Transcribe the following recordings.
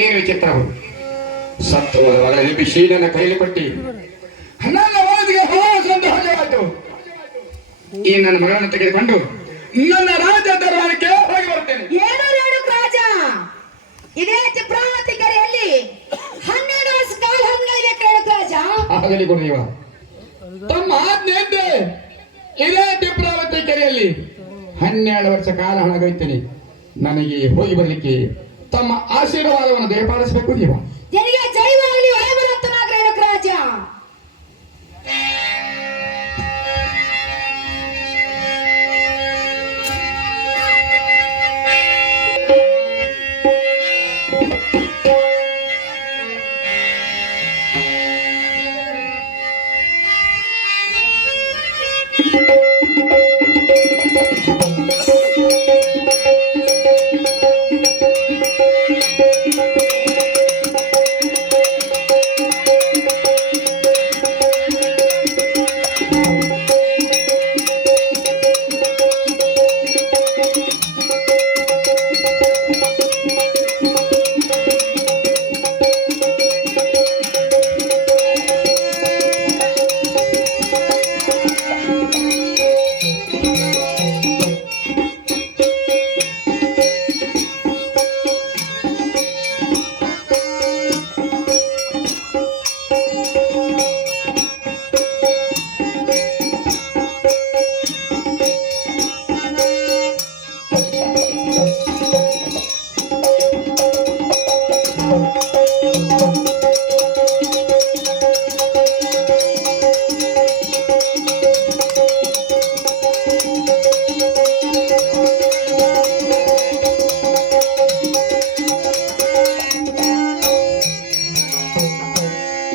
ಏನು ವಿಚಿತ್ರವು ಸತ್ವದ ಮಗಳಲ್ಲಿ ಬಿಶೀಲನ ಕೈಲಿ ಕೊಟ್ಟಿ ನನ್ನ ಮನದಿಗೆ ಸಂತೋಷವಾಯಿತು. ಈ ನನ್ನ ಮಗಳನ್ನು ತೆಗೆದುಕೊಂಡು ನನ್ನ ರಾಜ ದರ್ಬಾರಕ್ಕೆ ಹೋಗಿ ಬರುತ್ತೇನೆ. ಏನು ರಾಜ, ಇದೇ ಚಿತ್ರಾವತಿ ಕೆರೆಯಲ್ಲಿ 12 ವರ್ಷ ಕಾಲ ಹಂಗೈದೆ ರಾಜ. ಆಗಲಿ ಗುರುದೇವ, ತಮ್ಮ ಆಜ್ಞೆಯಂತೆ ಇದೇ ಚಿತ್ರಾವತಿ ಕೆರೆಯಲ್ಲಿ 12 ವರ್ಷ ಕಾಲ ಹಣಗೈತೇನೆ. ನನಗೆ ಹೋಗಿ ಬರಲಿಕ್ಕೆ ತಮ್ಮ ಆಶೀರ್ವಾದವನ್ನು ದಯಪಾಲಿಸಬೇಕು ದೇವ. ನಿನಗೆ ಜೈವಾಗಲಿ ವೈಭವರತ್ನಾಗ್ರ ರಾಜ.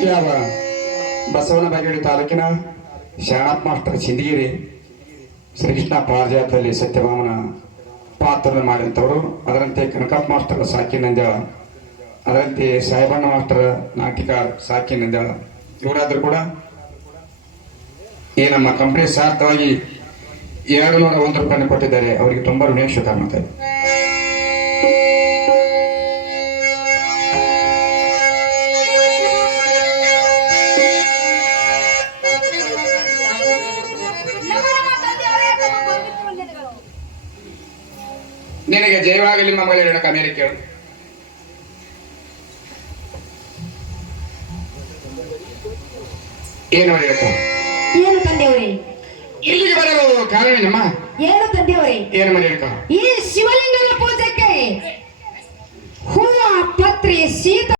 ಯಾವ ಬಸವನ ಬಾಗೇವಾಡಿ ತಾಲೂಕಿನ ಶರಣಪ್ಪ ಮಾಸ್ಟರ್ ಸಿಂದಗಿರಿ ಶ್ರೀಕೃಷ್ಣ ಪಾರಿಜಾತದಲ್ಲಿ ಸತ್ಯಭಾಮನ ಪಾತ್ರ ಮಾಡಿದಂಥವರು, ಅದರಂತೆ ಕನಕಪ್ಪ ಮಾಸ್ಟರ್ ಸಾಕಿ ನಂದ್ಯಾಳ, ಅದರಂತೆ ಸಾಹೇಬಣ್ಣ ಮಾಸ್ಟರ್ ನಾಟಿಕಾರ್ ಸಾಕಿ ನಂದ್ಯಾಳ, ಇವರಾದ್ರೂ ಕೂಡ ಈ ನಮ್ಮ ಕಂಪನಿ ಸಾರ್ಥವಾಗಿ 201 ರೂಪಾಯಿ ಕೊಟ್ಟಿದ್ದಾರೆ. ಅವರಿಗೆ ತುಂಬಾ ಋಣ ಸ್ವೀಕಾರ ಮಾಡ್ತಾರೆ. ನಿನಗೆ ಜಯವಾಗಲಿ ಮಗಳ ಹೇಳಕ ಮೇಲೆ ಕೇಳು. ಏನು ಹೇಳಕ? ಏನು ತಂದೆಯವರೇ? ಇಲ್ಲಿಗೆ ಬರಲು ಕಾರಣವೇನಮ್ಮ? ಏನು ತಂದೆಯವರೇ? ಏನು ಮಾಡಿ ಹೇಳಕ? ಈ ಶಿವಲಿಂಗನ ಪೂಜೆಗೆ ಹೂವ ಪತ್ರೆ ಶೀತ